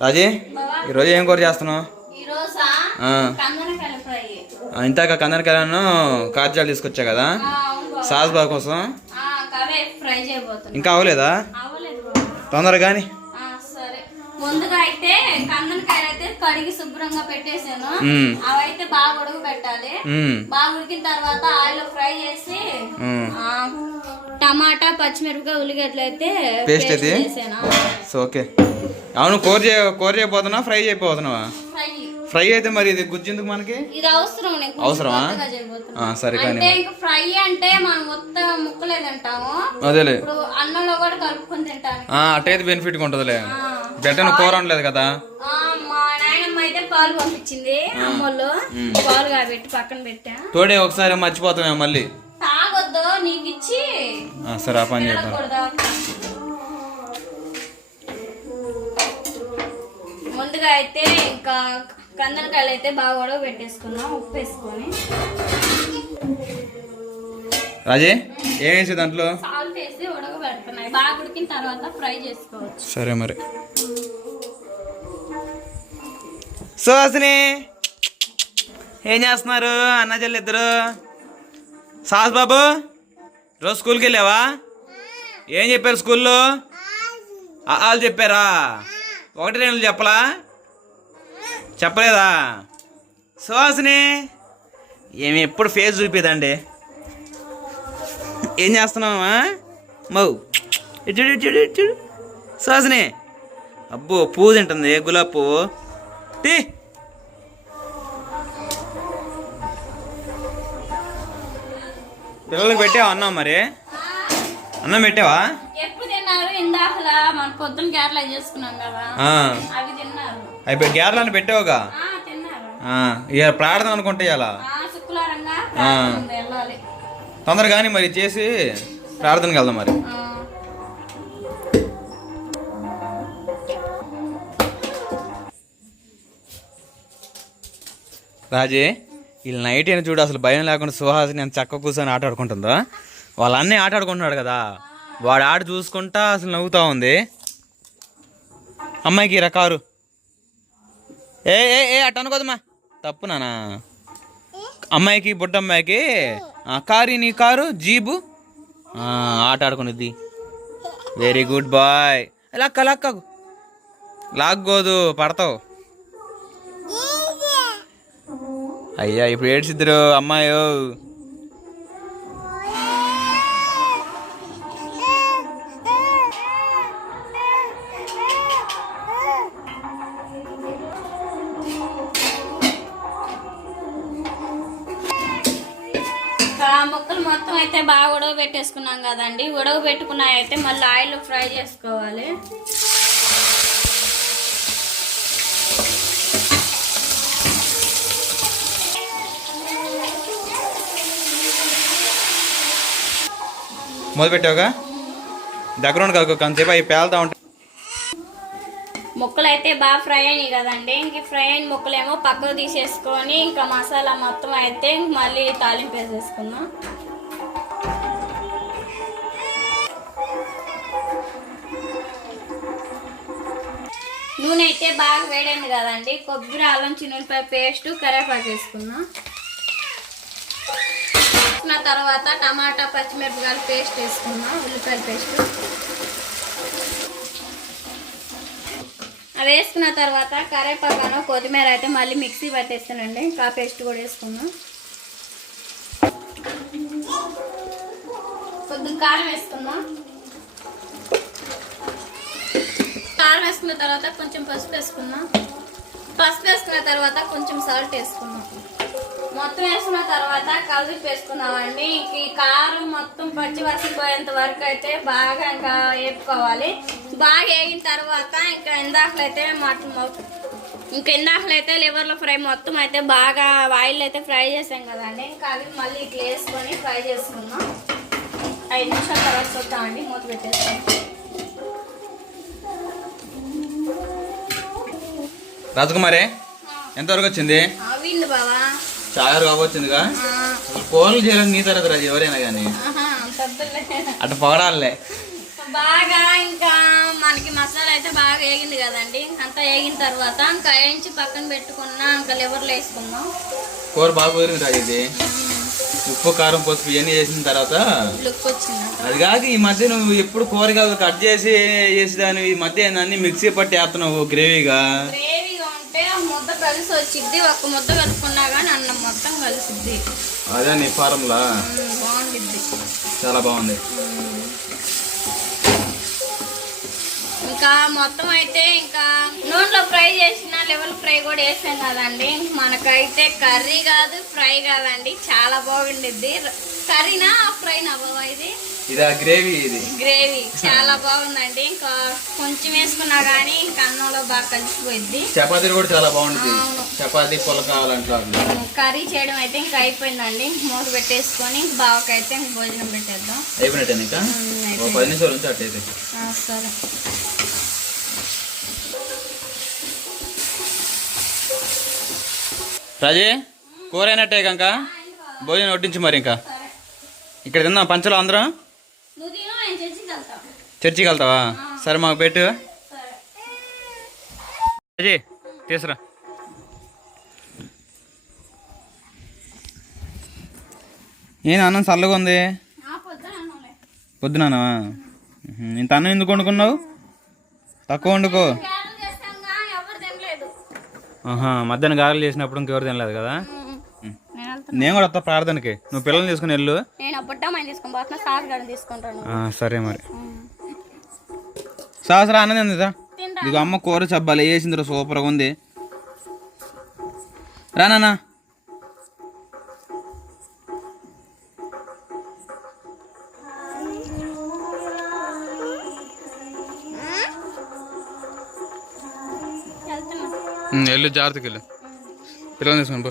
రాజీ ఈరోజు ఏం కూర చేస్తున్నావు? ఇంతాక కందనకాయలను కాజాలు తీసుకొచ్చా కదా. సాస్ బాగా కోసం? ఇంకా అవ్వలేదా. తొందరగా కానీ ముందుగా అయితే కందనకాయలు అయితే కడిగి శుభ్రంగా పెట్టేసాను మ్మ్. అవైతే బాగా ఉడక పెట్టాలి. బాగా ఉడికిన తర్వాత ఆయిల్ ఫ్రై చేసి టమాటా పచ్చిమిరపకాయ ఉల్లిగడ్డలు అయితే ఇది? చేసాను సో ఓకే అవును కూర చే కూర చేయబోతున్నావా ఫ్రై చేయబోతున్నావా? ఫ్రై అయితే మరి ఇది గుజ్జు ఎందుకు మనకి? ఇది అవసరం అవసరమా? సరే కానీ అంటే ఇంకా ఫ్రై అంటే మనం మొత్తం ముక్కలే తింటాము. అదేలే. ఇప్పుడు అన్నంలో కూడా కలుపుకొని తింటాను. ఆ, అట్టయితే బెనిఫిట్గా ఉంటుందిలే. బెటర్ కూర ఉండలేదు కదా? అయితే పాలు పంపించింది అమ్మోళ్ళు. పాలు కాబట్టి పక్కన పెట్టా. తోడే ఒకసారి మర్చిపోతామే మళ్ళీ. తాగొద్దు నీకు ఇచ్చి సరే ఆ పని చేద్దాం? ముందుగా అయితే ఇంకా కందనకాయలు అయితే బాగా ఉడవ పెట్టేసుకున్నాం ఉప్పు వేసుకొని. రాజే ఏం వేసి దాంట్లో? సాల్ట్ వేసి ఉడక పెడుతున్నాయి బాగా ఉడికిన తర్వాత ఫ్రై చేసుకోవచ్చు. సరే మరి. సుహాసిని ఏం చేస్తున్నారు? అన్న చెల్లి ఇద్దరు సాస్ బాబు? రోజు స్కూల్కి వెళ్ళావా? ఏం చెప్పారు స్కూల్లో? వాళ్ళు చెప్పారా? ఒకటి రెండు చెప్పలా? చెప్పలేదా? సుహాసిని ఏమి ఎప్పుడు ఫేస్ చూపిదండి ఏం చేస్తున్నావా మౌ. ఇటు చూడు, చూడు, ఇటు చూడు సుహాసిని అబ్బో పువ్వు తింటుంది గులాబ్ పువ్వు. టీ. పిల్లలకి పెట్టావా అన్నం మరి? అన్నం పెట్టావా? ఎప్పుడు తిన్నారు? ఇందాకలా మన పొద్దున గ్యార్లా చేసుకున్నాం కదా. ఆ, అవి తిన్నారు. అయిపోయి పెట్టావుగా? ఆ తిన్నారు. ఆ, ఇక ప్రార్థన అనుకుంటే ఇలా తొందరగాని మరి చేసి ప్రార్థనకి వెళ్దాం మరి. రాజే వీళ్ళు నైట్ అయినా చూడు అసలు భయం లేకుండా సుహాసిని ఎంత చక్క కూర్చొని ఆట ఆడుకుంటుందా. వాళ్ళ అన్నయ్య ఆట ఆడుకుంటున్నాడు కదా. వాడు ఆట చూసుకుంటా అసలు నవ్వుతా ఉంది. అమ్మాయికి రా కారు. ఏ ఏ ఏ అట్ట అనుకోదమ్మా. తప్పు నానా. అమ్మాయికి బుడ్డమ్మాయికి కారు నీ కారు జీబు. ఆట ఆడుకునేది వెరీ గుడ్ బాయ్ లక్క లక్క. లాగ్గోదు పడతావు. అయ్యా ఇప్పుడు ఏడ్చిద్దరు అమ్మాయో? ఇంకా ముక్కలు మొత్తం అయితే బాగా ఉడవ పెట్టేసుకున్నాం కదండి. ఉడవ పెట్టుకున్నాయి అయితే మళ్ళీ ఆయిల్ ఫ్రై చేసుకోవాలి. మొదలుపెట్టావుగా? దగ్గర ఉండి కాదు కొంతసేపు అవి పేలుతా ఉంటాయి ముక్కలు అయితే బాగా ఫ్రై అయినాయి కదండి. ఇంక ఫ్రై అయిన ముక్కలేమో పక్కకు తీసేసుకొని ఇంకా మసాలా మొత్తం అయితే మళ్ళీ తాలింపు వేసేసుకుందాం. నూనె అయితే బాగా వేడైంది కదండి. కొబ్బరి అల్లం చిన్నపాయ పేస్ట్ కరివేపాకు వేసుకుందాం. తర్వాత టమాటా పచ్చిమిరపకాయలు పేస్ట్ వేసుకుందాం ఉల్లిపాయల పేస్ట్. అవి వేసుకున్న తర్వాత కరేపాకాను కొత్తిమీర అయితే మళ్ళీ మిక్సీ పట్టేస్తానండి. ఇంకా పేస్ట్ కూడా వేసుకుందాం. కొద్దిగా కారం వేసుకుందాం. కారం వేసుకున్న తర్వాత కొంచెం పసుపు వేసుకుందాం. పసుపు వేసుకున్న తర్వాత కొంచెం సాల్ట్ వేసుకుందాం. మొత్తం వేసుకున్న తర్వాత కలిపి వేసుకున్నామండి ఇంక ఈ కారం మొత్తం పచ్చి వాసన పోయేంత వరకు అయితే బాగా ఇంకా వేపుకోవాలి. బాగా వేగిన తర్వాత ఇంకా ఇందాకలైతే మటన్ మొత్తం ఇంకా ఇందాకలైతే లివర్లో ఫ్రై మొత్తం అయితే బాగా ఆయిల్ అయితే ఫ్రై చేసాం కదండి. ఇంకా అవి మళ్ళీ ఇట్లా వేసుకొని ఫ్రై చేసుకుందాం. ఐదు నిమిషాల తర్వాత చూద్దామండి మూత పెట్టేస్తాం. రాజకుమారి ఎంతవరకు వచ్చింది? చాలా అసలు ఫోన్లు చేయలేదు నీ తర్వాత రాజు ఎవరైనా కానీ. అటు పొగడాలే. బాగా ఇంకా మనకి మసాలా అయితే బాగా వేగింది కదండి. అంతా వేగిన తర్వాత ఇంకా వేయించి పక్కన పెట్టుకున్న ఇంకా లివర్లో వేసుకుందాం. కూర బాగా కుదిరింది రా ఇది. ఉప్పు కారం పసుపు ఇవన్నీ చేసిన తర్వాత అది కాక ఈ మధ్య నువ్వు ఎప్పుడు కూరగాయలు కట్ చేసి చేసేదాన్ని ఈ మధ్య అన్ని మిక్సీ పట్టి వేస్తున్నావు గ్రేవీగా. ఆ ముద్ద కలిసి వచ్చిద్ది ఒక ముద్ద కలుపుకున్నా కానీ అన్నం మొత్తం కలిసిద్ది. అదే నీ ఫారంలా? బాగుండిద్ది. చాలా బాగుంది. ఇంకా మొత్తం అయితే ఇంకా నూనెలో ఫ్రై చేసిన లెవెల్ ఫ్రై కూడా వేసాం కదండి. మనకైతే కర్రీ కాదు ఫ్రై కాదండి. చాలా బాగుండిద్ది. కర్రీనా ఫ్రైనా బాబా ఇది? ఇది గ్రేవీ ఇది. గ్రేవీ. చాలా బాగుందండి. ఇంకా కొంచెం వేసుకున్నా కానీ ఇంకా అన్నంలో బాగా కలిసిపోయిద్ది. చపాతీలు కూడా చాలా బాగుంటుంది. చపాతీ పొల కావాలంటారు కర్రీ చేయడం అయితే ఇంకా అయిపోయిందండి. మూత పెట్టేసుకొని బావకైతే భోజనం పెట్టేద్దాం. అయిపోయినట్టే ఇంకా? పది నిమిషాలు ఉంచి అట్టయితే. సరే. రాజీ కూర అయినట్టే ఇంకా భోజనం వడ్డించు మరి ఇంకా. ఇక్కడ తిందాం పంచలో అందరం? చర్చికి వెళ్తావా? సరే మాకు పెట్టు. రాజీ తీసురా. ఏం అన్నం చల్లగా ఉంది. పొద్దునానా ఇంత అన్నం ఎందుకు వండుకున్నావు? తక్కువ వండుకో గారెలు చేస్తాం కానీ ఎవరు తినలేదు ఆహా మధ్యాహ్నం గారెలు చేసినప్పుడు ఇంకెవరు తినలేదు కదా? నేను కూడా వస్తా ప్రార్థనకి. నువ్వు పిల్లల్ని తీసుకుని వెళ్ళు. నేను అప్పుడు మైండ్ తీసుకొని పోతున్నా సార్ గారిని తీసుకుంటాను. ఆ, సరే మరి. సాసరా అన్నది ఉంది ఇదిగో అమ్మ కూర చబ్బాలి వేసిందిరా సూపర్గా ఉంది. రానా వెళ్ళు జాగ్రత్తకి వెళ్ళు. పిల్లల్ని తీసుకొని పో.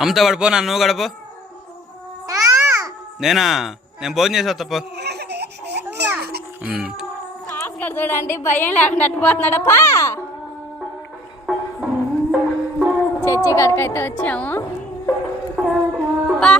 అమ్మతో పడిపో నన్ను నువ్వు గడపో నేనా? నేను భోజనం చేసి వస్తా పో. చూడండి భయం లేకుండా పోతున్నాడప్పా చర్చి కాడికైతే వచ్చాము. పా.